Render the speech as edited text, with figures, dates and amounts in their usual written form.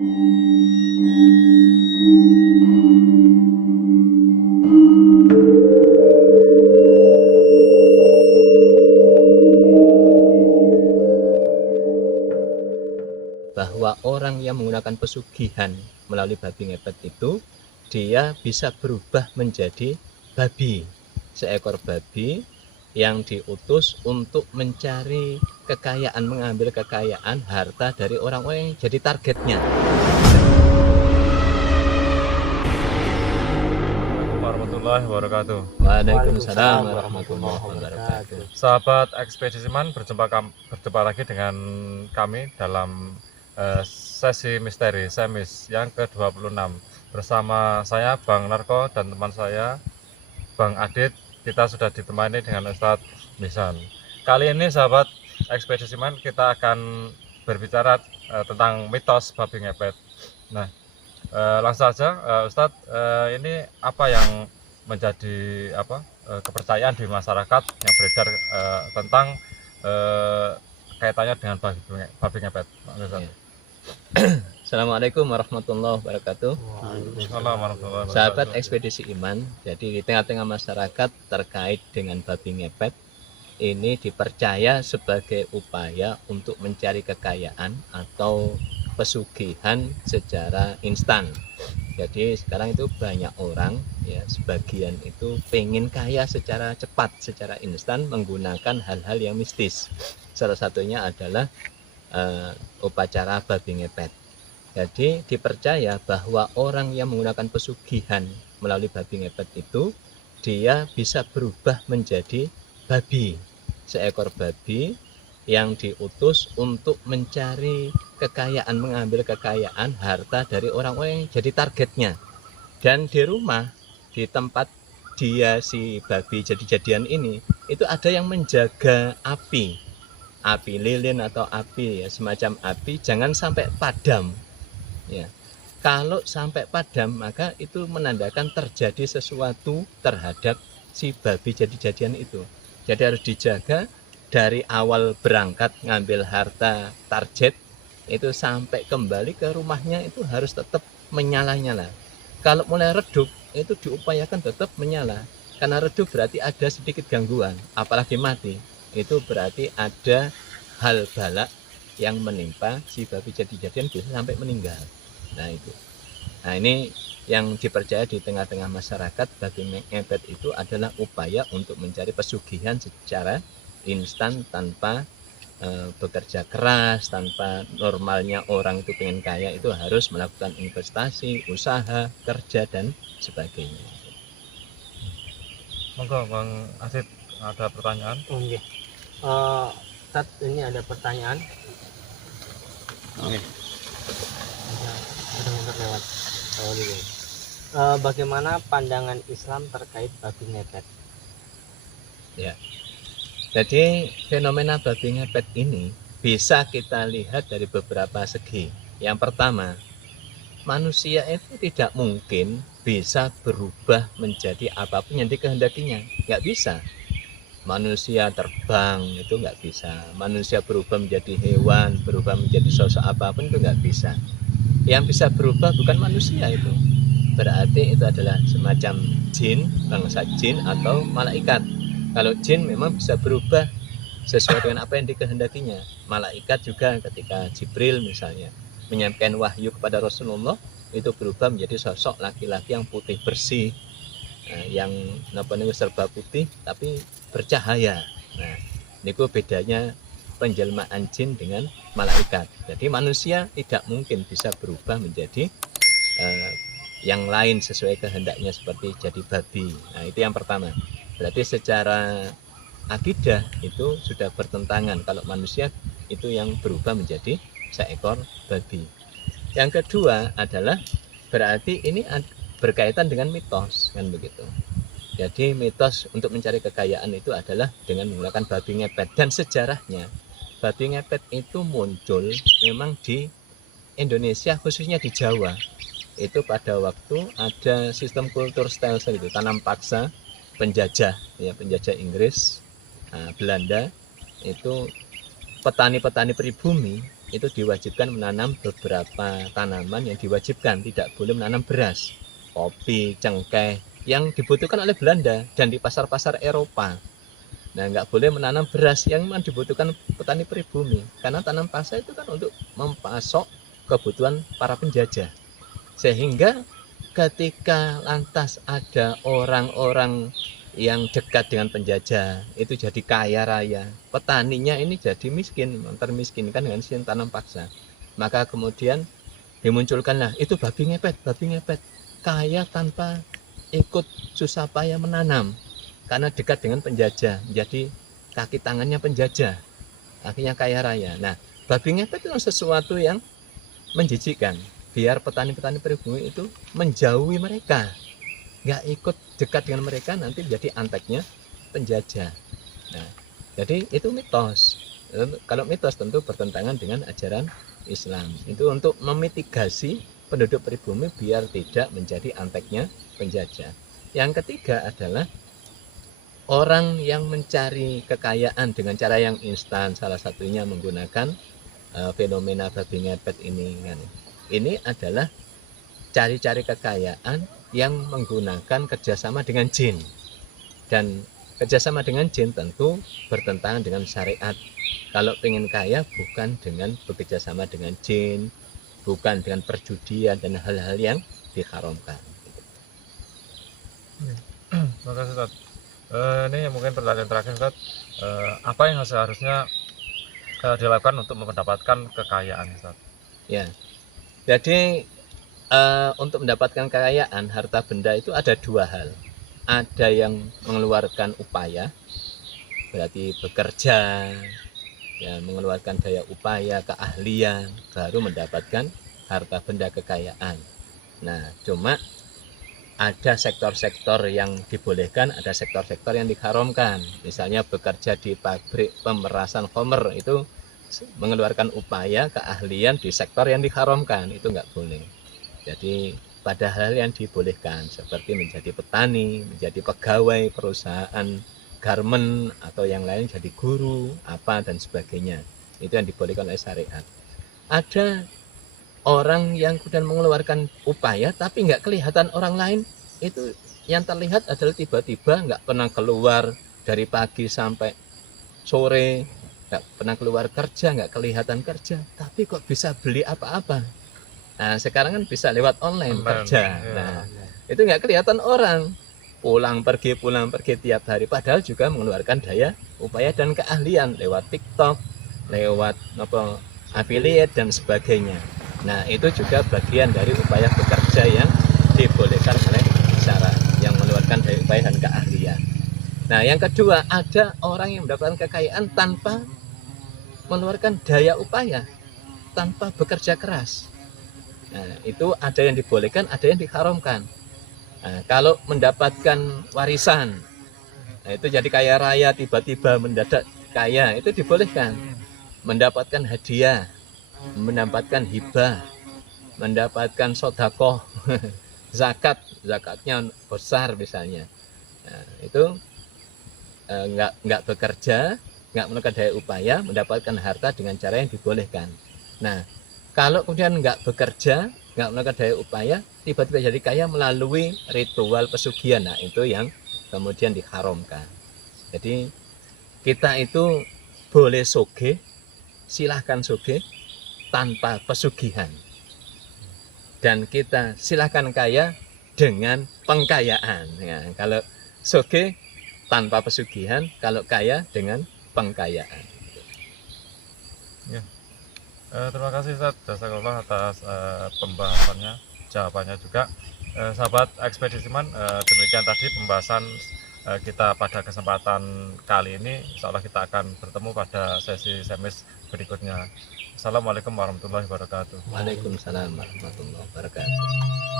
Bahwa orang yang menggunakan pesugihan melalui babi ngepet itu dia bisa berubah menjadi babi, seekor babi yang diutus untuk mencari kekayaan, mengambil kekayaan, harta dari orang-orang yang jadi targetnya. Warahmatullahi wabarakatuh. Waalaikumsalam warahmatullahi wabarakatuh. Sahabat Ekspedisiman, berjumpa lagi dengan kami dalam sesi misteri Semis yang ke-26 bersama saya Bang Narko dan teman saya Bang Adit. Kita sudah ditemani dengan Ustadz Misan. Kali ini sahabat Ekspedisiman kita akan berbicara tentang mitos babi ngepet. Nah, langsung saja Ustadz, ini apa yang menjadi kepercayaan di masyarakat yang beredar tentang kaitannya dengan babi ngepet? Assalamualaikum warahmatullahi wabarakatuh. Sahabat Ekspedisi Iman, jadi di tengah-tengah masyarakat terkait dengan babi ngepet ini dipercaya sebagai upaya untuk mencari kekayaan atau pesugihan secara instan. Jadi sekarang itu banyak orang, ya sebagian itu pengen kaya secara cepat, secara instan menggunakan hal-hal yang mistis. Salah satunya adalah upacara babi ngepet. Jadi dipercaya bahwa orang yang menggunakan pesugihan melalui babi ngepet itu dia bisa berubah menjadi babi, seekor babi yang diutus untuk mencari kekayaan, mengambil kekayaan, harta dari orang-orang yang jadi targetnya. Dan di rumah, di tempat dia si babi jadi-jadian ini, itu ada yang menjaga api lilin atau api, ya semacam api, jangan sampai padam, ya. Kalau sampai padam maka itu menandakan terjadi sesuatu terhadap si babi jadi-jadian itu. Jadi harus dijaga dari awal berangkat ngambil harta target itu sampai kembali ke rumahnya itu harus tetap menyala-nyala. Kalau mulai redup itu diupayakan tetap menyala, karena redup berarti ada sedikit gangguan, apalagi mati. Itu berarti ada hal balak yang menimpa si babi jadi-jadian bisa sampai meninggal. Nah itu. Nah ini yang dipercaya di tengah-tengah masyarakat, babi ngepet itu adalah upaya untuk mencari pesugihan secara instan tanpa bekerja keras, tanpa normalnya orang itu pengen kaya itu harus melakukan investasi, usaha, kerja dan sebagainya. Monggo Bang Adit, ada pertanyaan? Oke. Tat, ini ada pertanyaan. Oke. Lewat. Bagaimana pandangan Islam terkait babi ngepet? Ya. Jadi fenomena babi ngepet ini bisa kita lihat dari beberapa segi. Yang pertama, manusia itu tidak mungkin bisa berubah menjadi apapun yang dikehendakinya. Nggak bisa. Manusia terbang itu nggak bisa, manusia berubah menjadi hewan, berubah menjadi sosok apapun itu nggak bisa. Yang bisa berubah bukan manusia itu, berarti itu adalah semacam jin, bangsa jin atau malaikat. Kalau jin memang bisa berubah sesuai dengan apa yang dikehendakinya. Malaikat juga ketika Jibril misalnya menyampaikan wahyu kepada Rasulullah itu berubah menjadi sosok laki-laki yang putih bersih, yang serba putih tapi bercahaya. Nah, ini bedanya penjelmaan jin dengan malaikat. Jadi manusia tidak mungkin bisa berubah menjadi yang lain sesuai kehendaknya seperti jadi babi. Nah, itu yang pertama. Berarti secara akidah itu sudah bertentangan kalau manusia itu yang berubah menjadi seekor babi. Yang kedua adalah berarti ini berkaitan dengan mitos, kan begitu. Jadi mitos untuk mencari kekayaan itu adalah dengan menggunakan babi ngepet. Dan sejarahnya babi ngepet itu muncul memang di Indonesia, khususnya di Jawa. Itu pada waktu ada sistem kultur stelsel itu, tanam paksa, penjajah, ya penjajah Inggris, Belanda, itu petani-petani pribumi itu diwajibkan menanam beberapa tanaman yang diwajibkan, tidak boleh menanam beras, kopi, cengkeh yang dibutuhkan oleh Belanda dan di pasar-pasar Eropa. Nah, nggak boleh menanam beras yang memang dibutuhkan petani pribumi, karena tanam pasa itu kan untuk mempasok kebutuhan para penjajah. Sehingga ketika lantas ada orang-orang yang dekat dengan penjajah itu jadi kaya raya, petaninya ini jadi miskin, termiskinkan dengan sistem tanam paksa. Maka kemudian dimunculkanlah itu babi ngepet, kaya tanpa ikut susah payah menanam, karena dekat dengan penjajah, jadi kaki tangannya penjajah, akhirnya kaya raya. Nah, babi ngepet itu sesuatu yang menjijikkan, biar petani-petani pribumi itu menjauhi mereka, nggak ikut dekat dengan mereka, nanti jadi anteknya penjajah. Nah, jadi itu mitos. Kalau mitos tentu bertentangan dengan ajaran Islam. Itu untuk memitigasi penduduk pribumi biar tidak menjadi anteknya penjajah. Yang ketiga adalah orang yang mencari kekayaan dengan cara yang instan, salah satunya menggunakan fenomena babi ngepet ini kan. Ini adalah cari-cari kekayaan yang menggunakan kerjasama dengan jin, dan kerjasama dengan jin tentu bertentangan dengan syariat. Kalau pengen kaya bukan dengan bekerjasama dengan jin, bukan dengan perjudian dan hal-hal yang diharamkan. Terima kasih Ustaz. Ini mungkin pertanyaan terakhir Ustaz. Apa yang seharusnya dilakukan untuk mendapatkan kekayaan Ustaz? Ya, jadi untuk mendapatkan kekayaan harta benda itu ada dua hal. Ada yang mengeluarkan upaya, berarti bekerja, ya, mengeluarkan daya upaya, keahlian, baru mendapatkan harta benda kekayaan. Nah, cuma ada sektor-sektor yang dibolehkan, ada sektor-sektor yang diharamkan. Misalnya bekerja di pabrik pemerasan khamr, itu mengeluarkan upaya, keahlian di sektor yang diharamkan, itu nggak boleh. Jadi pada hal yang dibolehkan, seperti menjadi petani, menjadi pegawai perusahaan garmen atau yang lain, jadi guru, apa dan sebagainya, itu yang dibolehkan oleh syariat. Ada orang yang kemudian mengeluarkan upaya tapi nggak kelihatan orang lain, itu yang terlihat adalah tiba-tiba nggak pernah keluar dari pagi sampai sore, nggak pernah keluar kerja, nggak kelihatan kerja, tapi kok bisa beli apa-apa. Nah, sekarang kan bisa lewat online kerja. Nah, itu nggak kelihatan orang, pulang pergi tiap hari, padahal juga mengeluarkan daya upaya dan keahlian lewat TikTok, lewat affiliate dan sebagainya. Nah, itu juga bagian dari upaya bekerja yang dibolehkan oleh syarat, yang mengeluarkan daya upaya dan keahlian. Nah, yang kedua, ada orang yang mendapatkan kekayaan tanpa mengeluarkan daya upaya, tanpa bekerja keras. Nah, itu ada yang dibolehkan, ada yang diharamkan. Nah, kalau mendapatkan warisan, nah itu jadi kaya raya, tiba-tiba mendadak kaya, itu dibolehkan. Mendapatkan hadiah, mendapatkan hibah, mendapatkan sodakoh, zakatnya besar misalnya. Nah, itu nggak bekerja, nggak melakukan daya upaya, mendapatkan harta dengan cara yang dibolehkan. Nah, kalau kemudian nggak bekerja, nggak melakukan daya upaya, tiba-tiba jadi kaya melalui ritual pesugihan, nah itu yang kemudian diharamkan. Jadi kita itu boleh sugih, silahkan sugih tanpa pesugihan, dan kita silahkan kaya dengan pengkayaan. Ya, kalau sugih tanpa pesugihan, kalau kaya dengan pengkayaan. Ya. Terima kasih Ustaz Jazakallah atas pembahasannya, jawabannya juga. Sahabat Ekspedisiman, demikian tadi pembahasan kita pada kesempatan kali ini. Insya Allah kita akan bertemu pada sesi semis berikutnya. Assalamualaikum warahmatullahi wabarakatuh. Waalaikumsalam warahmatullahi wabarakatuh.